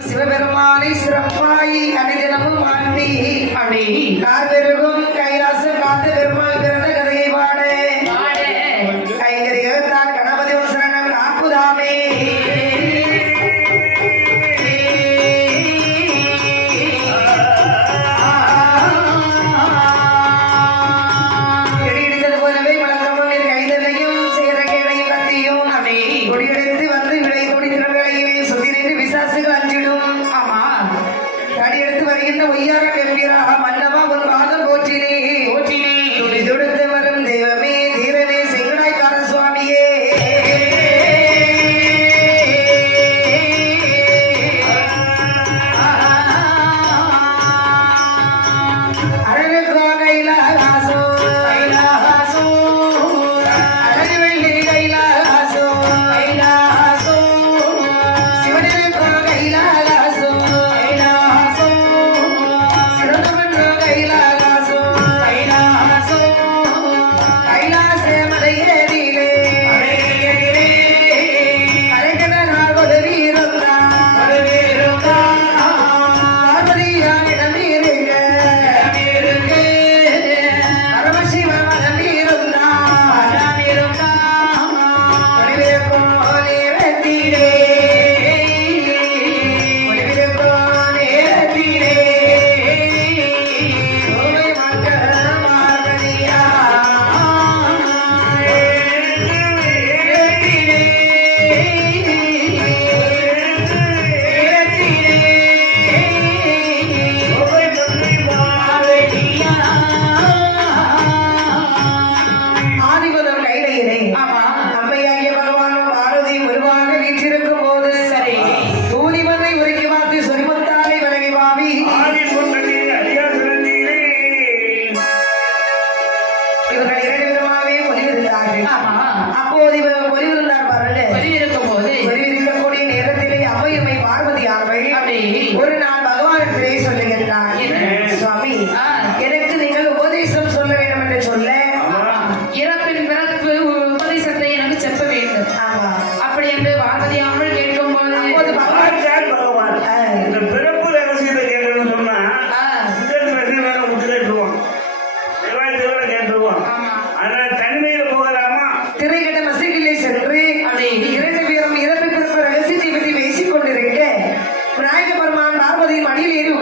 சிவபெருமானை சிறப்பாய் அணிதினமும் ஆண்டி அப்படி கார்பெருகும் கைலாச காத்து பெருமாள் பிறந்த கதையை பாடு கைகரிகத்தான் கணபதி சரணம் காப்புதாமே ஒய்யார கம்பீராக மன்னவா உன் பாதம் போற்றினே துடி துடுத்து வரும் தெய்வமே தீரமே செங்கடாய்க்கார சுவாமியே அழகு கைலாசோ கைலாசோ அழகு வெள்ளி கைலாசோ கைலாசோ சிவனுக்கு கைலாசோ அப்போது இவர் பொலிவிருந்தார் பாருங்க பொலிவிருக்கக்கூடிய நேரத்திலே அவையம்மை பார்வதியார்கள் ஒரு நாள் பகவானிடத்திலே சொல்லுகின்றார் சுவாமி எனக்கு நீங்கள் உபதேசம் சொல்ல வேண்டும் என்று சொல்ல இறப்பின் பிறப்பு உபதேசத்தை எனக்கு செப்ப வேண்டும் அப்படி என்று பார்வதி அவர்கள் கேட்கும் போது அப்போது பகவான் இந்த பிறப்பு ரகசியத்தை கேட்கணும்னு சொன்னா கேட்டுருவோம் அதனால தனிமையில போகலாமா திரைக்கட்ட மசைகளை சென்று இரண்டு பேரும் இறப்பு பிறப்பு ரகசியத்தை பற்றி பேசிக் கொண்டிருக்க விநாயக பெருமான் பார்வதியின் மடியில் ஏறி